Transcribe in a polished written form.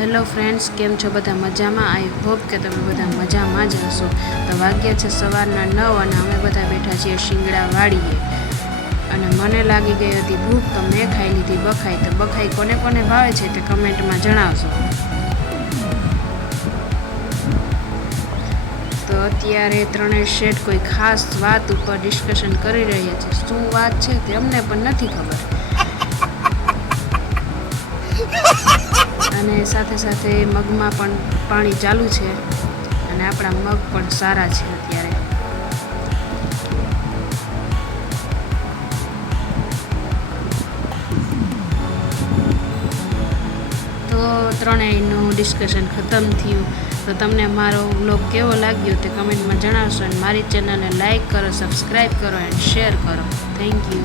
Hello friends, કેમ છો બધા? મજામાં? આઈ હોપ કે તમે બધા મજામાં જ હશો. તો વાગ્યા છે સવારના 9 અને અમે બધા બેઠા છીએ શિંગડા વાળીએ. અને મને લાગી ગઈ હતી ભૂખ, તો મેં ખાઈ લીધી બખાઈ. તો બખાઈ કોને કોને ભાવે છે તે કમેન્ટમાં જણાવશો. તો અત્યારે ત્રણેય શેઠ કોઈ ખાસ વાત ઉપર ડિસ્કશન કરી રહ્યા છે. શું વાત છે તે અમને પણ નથી ખબર. અને સાથે સાથે મગમાં પણ પાણી ચાલુ છે અને આપણા મગ પણ સારા છે અત્યારે. તો ત્રણેયનું ડિસ્કશન ખતમ થયું. તો તમને મારો વ્લોગ કેવો લાગ્યો તે કમેન્ટમાં જણાવશો અને મારી ચેનલને લાઈક કરો, સબસ્ક્રાઈબ કરો એન્ડ શેર કરો. Thank you.